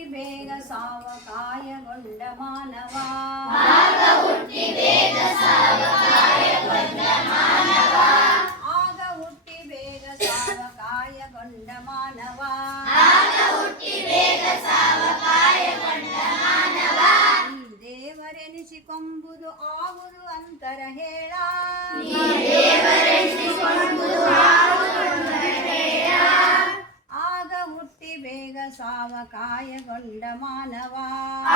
ಹುಟ್ಟಿ ಬೇಗ ಸಾವ ಕಾಯಗೊಂಡ ಮಾನವ ಆಗ ಹುಟ್ಟಿ ಬೇಗ ಸಾವ ಕಾಯಗೊಂಡ ಮಾನವ ಆಗ ಹುಟ್ಟಿ ಬೇಗ ಸಾವ ಕಾಯಗೊಂಡ ಮಾನವ ಆಗ ಹುಟ್ಟಿ ಬೇಗ ಸಾವ ಕಾಯಗೊಂಡ ಮಾನವ ಈ ದೇವರೆನಿಸಿಕೊಂಬುದು ಆಗುವುದು ಅಂತರ ಹೇಳ ಈ ದೇವರೆನಿಸಿಕೊಂಬುದು ಆಗುವುದು ಅಂತರ ಹೇಳ ಆಗ ಹುಟ್ಟಿ ಬೇಗ ಸಾವ ಕಾಯಗೊಂಡ ಮಾನವ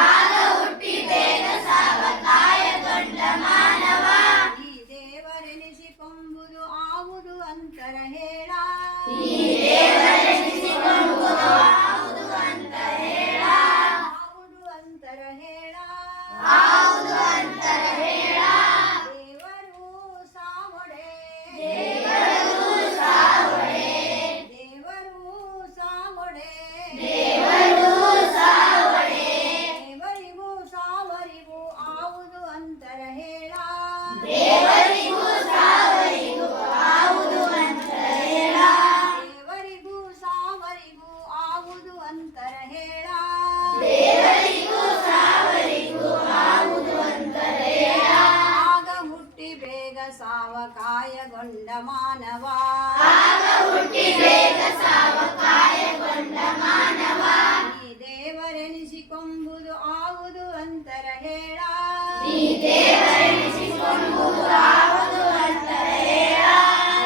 ಆಗ ಹುಟ್ಟಿ ಬೇಗ ಸಾವ ಕಾಯಗೊಂಡ ಮಾನವ ಈ ದೇವರೆನಿಸಿಕೊಂಬುದು ಆಗುವುದು ಅಂತರ ಹೇಳ ಈ ದೇವರೆನಿಸಿಕೊಂಬುದು ಆಗುವುದು ಅಂತರ ಹೇಳ ಆಗುವುದು ಅಂತರ ಹೇಳ ಆಗುವುದು ಅಂತರ ಹೇಳ ದೇವರು ಸಾವೊಡೆ ದೇವರು ಸಾವೊಡೆ ದೇವರು ಸಾವೊಡೆ ದೇವರು ಸಾವೊಡೆ ದೇವರಿಗೂ ಸಾವರಿಗೂ ಆವುದು ಅಂತರ ಹೇಳ ದೇವರಿಗೂ ಸಾವರಿಗೂ ಆವುದು ಅಂತರ ಹೇಳ ದೇವರಿಗೂ ಸಾವರಿಗೂ ಆವುದು ಅಂತರ ಹೇಳ ದೇವರಿಗೂ ಸಾವರಿಗೂ ಆವುದು ಅಂತರ ಹೇಳ ಆಗ ಹುಟ್ಟಿ ಬೇಗ ಸಾವ ಕಾಯಗೊಂಡ ಮಾನವ ಆಗ ಹುಟ್ಟಿ ಬೇಗ ಸಾವ ಕಾಯಗೊಂಡ ಮಾನವ ಈ ದೇವರೆನಿಸಿಕೊಂಬುದು ಆವುದು ಅಂತರ ಹೇಳ ಈ ದೇವರೆನಿಸಿಕೊಂಬುದು ಆಗುವುದು ಅಂತರ ಹೇಳ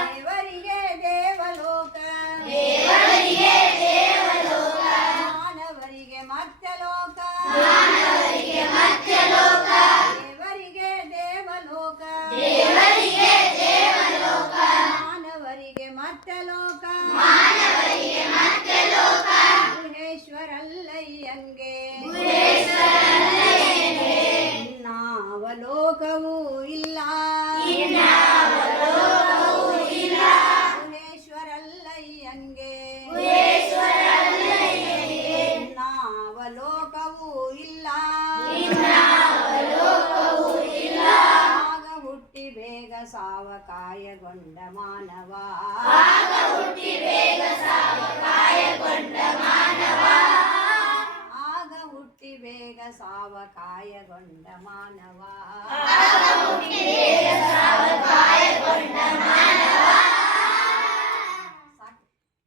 ದೇವರಿಗೆ ದೇವಲೋಕ ದೇವರಿಗೆ ದೇವಲೋಕ ಮಾನವರಿಗೆ ಮರ್ತ್ಯಲೋಕ ಮಾನವರಿಗೆ ಮರ್ತ್ಯಲೋಕ ದೇವರಿಗೆ ದೇವಲೋಕ ದೇವರಿಗೆ ದೇವಲೋಕ ಮಾನವರಿಗೆ ಮರ್ತ್ಯಲೋಕ ಮಾನವರಿಗೆ ಮರ್ತ್ಯಲೋಕ ಗುಹೇಶ್ವರಲ್ಲಯ್ಯಂಗೆ ಗುಹೇಶ್ವರಲ್ಲಯ್ಯನಿಗೆ ಇನ್ನಾವಲೋಕವೂ ಇಲ್ಲ ಇನ್ನಾವ ಲೋಕವೂ ಇಲ್ಲ ಗುಹೇಶ್ವರಲ್ಲಯ್ಯಂಗೆ ಗುಹೇಶ್ವರಲ್ಲಯ್ಯನಿಗೆ ಇನ್ನಾವಲೋಕವೂ ಇಲ್ಲ ಇನ್ನಾವ ಲೋಕವೂ ಇಲ್ಲ ಆಗ ಹುಟ್ಟಿ ಬೇಗ ಸಾವ ಕಾಯಗೊಂಡ ಮಾನವ ಆಗ ಹುಟ್ಟಿ ಬೇಗ ಸಾವ ಕಾಯಗೊಂಡ ಮಾನವ ಆಗ ಹುಟ್ಟಿ ಬೇಗ ಸಾವ ಕಾಯಗೊಂಡ ಮಾನವ ಆಗ ಹುಟ್ಟಿ ಬೇಗ ಸಾವ ಕಾಯಗೊಂಡ ಮಾನವ